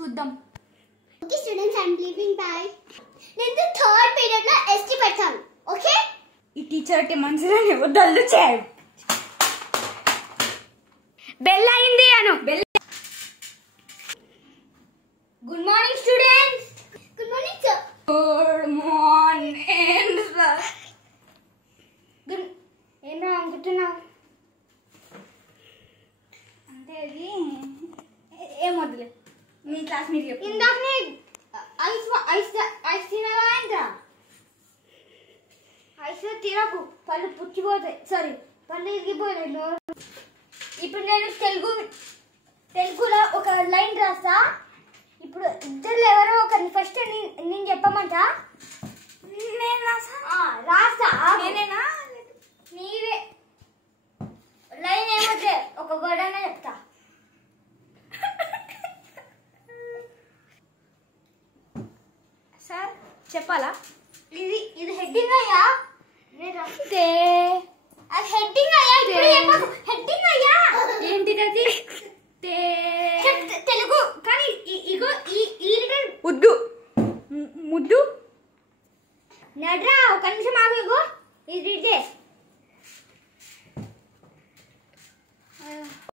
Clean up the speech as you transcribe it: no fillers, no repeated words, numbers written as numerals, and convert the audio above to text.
చూద్దాం. Okay students, I am leaving bye. నేను third period లో ఎస్టీ పెడతాను. ఓకే, ఈ టీచర్ అంటే మనసులోనే వద్దల్లు చేయి. బెల్ అయింది అను. Bell. Good morning students. Good morning sir. Good morning sir. ఏం రా అనుకుంటున్నావు? అంటే అది ఏం వద్దులే, మీ క్లాస్ మీరు చెప్పు. ఇందాకనే ఐస్ తినవా? ఇంకా ఐస్ తినకు, పళ్ళు పుచ్చిపోతాయి. సారీ, పళ్ళు ఇరిగిపోయినాయి నోరు. ఇప్పుడు నేను తెలుగులో ఒక లైన్ రాస్తా. ఇప్పుడు ఇద్దరు ఎవరో ఒకరిని ఫస్ట్ నేను చెప్పమంట. నేను రాస్తా. నేనేనా? నీవే. లైన్ ఏమొద్దే, ఒక వర్డ్ అయినా చెప్తా. సార్ చెప్పాలా? ఇది హెడ్డింగ్ అయ్యా. నేను రాస్తే అది హెడ్డింగ్ అయ్యా. ఇప్పుడు చెప్పకు. హెడ్డింగ్ అయ్యా. ఏంటిది అది? తెలుగు కానీ ఇగో ఈ లెటర్ ముద్దు. ముద్దు నడ్రా. ఒక నిమిషం ఆగు. ఇగో ఇది